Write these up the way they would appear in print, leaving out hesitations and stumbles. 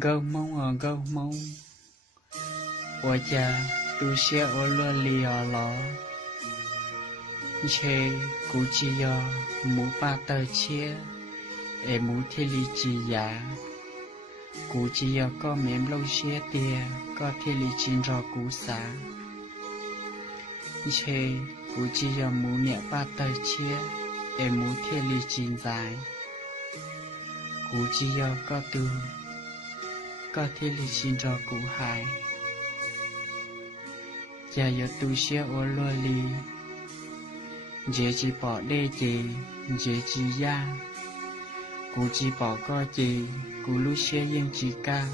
Gâu mông gâu mông. Ủa cha, tu xe ô lô lì lọ. Chê, cú chi yo, mũ ba tờ chia. Ê mũ thi lì chi giá. Cú chi yo có mềm lâu xe tìa, có thi lì chín rò cú xá. Chê, cú chi yo mũ nhẹ ba tờ chia. Ê mũ thi lì chín dài. Cú chi yo có tu. Có thi lì chín rò cú hài. Cha yo tu xe ô lô lì. Dễ chỉ bỏ đê chị, dễ chỉ ya. Cú chỉ bỏ co chị, cú lúc xe yên chỉ ca.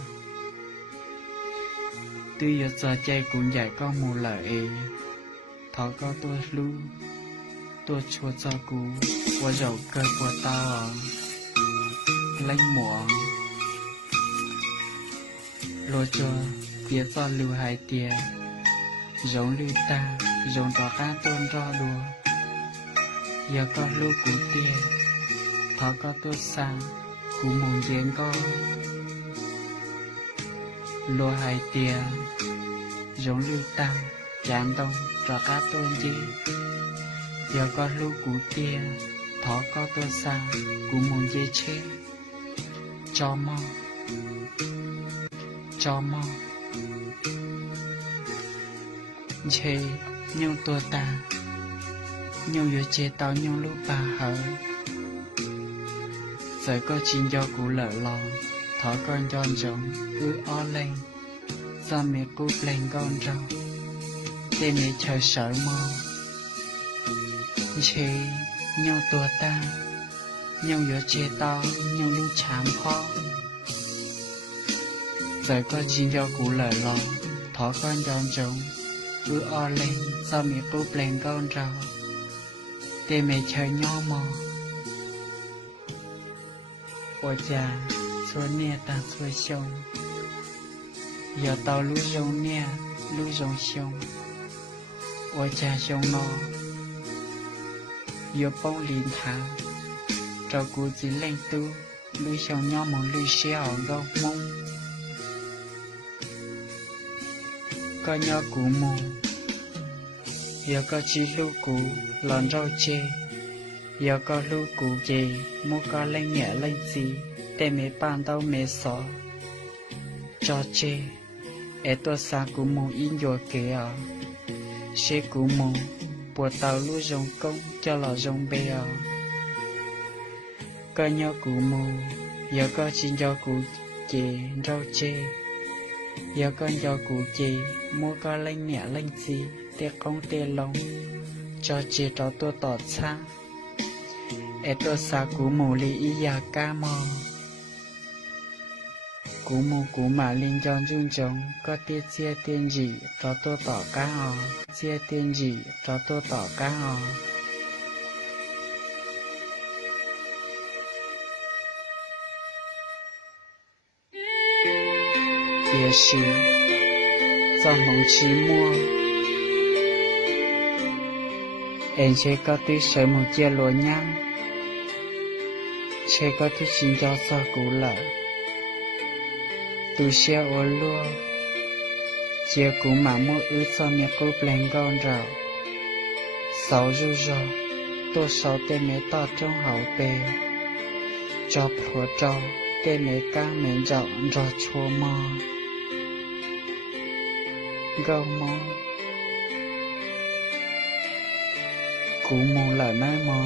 Tuy giờ giờ chạy cũng dạy con mù lợi. Thọ có tôi lưu, tôi chua cho cú. Qua dầu cơ của tao lấy muộn. Lô cho, biết cho lưu hai tiền. Giống lưu ta, giống tỏ ca tôn rõ đùa. Giờ có lưu cú tiền. Thọ có tôi sang, cú mong diễn có. Lô hai tiền. Giống lưu ta, chán đông, rõ ca tôn gì. Giờ có lưu cú tiền. Thọ có tôi sang, cú mong dễ chết. Cho mò. Cho mò. Chê, nhưng tôi ta. Nhưng vừa chế tao nhưng lúc bà hở. Giờ có chín do cú lỡ lòng. Thỏ con giòn giống o lên. Do mẹ cú lên con rau. Để mẹ chờ sợ mò. Chê, nhưng tôi ta. Nhưng vừa chế tao nhưng lúc chám khó. Giờ có chín do cú lỡ lòng. Thỏ con giòn giống o lên. Do mẹ cú lên con rau. Để mẹ chờ nhỏ mò. Ủa cha, xua nè ta xua sông. Giờ tao lú rông nè, lú rông sông. Ủa cha sông nó. Giờ bông linh thang. Trò cú chỉ lên tu. Lú sông nhỏ mong lú xe ở góc mông. Có nhỏ cú mông. Giờ có chỉ lưu cú, lòn rau chê. Giờ có lưu cú chê, mô có lên nhẹ lên gì. Để mẹ bàn tao mẹ xó. Cho chê. Ê tôi xa cú mô in dùa kê à. Xê cú mô, bùa tao lưu rồng công cho lò rồng bê à. Có nhỏ cú mô, giờ có chỉ do cú chê, rau chê. Giờ con do cú chê, mô có lên nhẹ lên gì. Tê công tê lông. Cho chê cho tôi tọt xa. Ê tôi xa cú mù lý ý ya ca mò. Cú mù cú mà linh chọn dung trống. Có tiết chia tiên dị cho tôi tỏ cá hò. Chia tiên dị cho tôi tỏ cá hò. Bia xí. Do mong chí mua. Em sẽ có tí sở một chia lúa nhang. Sẽ có tí xin cho xa cú lỡ. Tu xe ô lúa. Chia cú mà mua ứ cho mẹ cú lên con rào. Sáu ru rò. Tô sáu tê mẹ tỏ trong hậu bề. Cho phổ trò. Tê mẹ ca mẹ rộng rò chua mò. Gâu mong. Cú mong là nơi mò.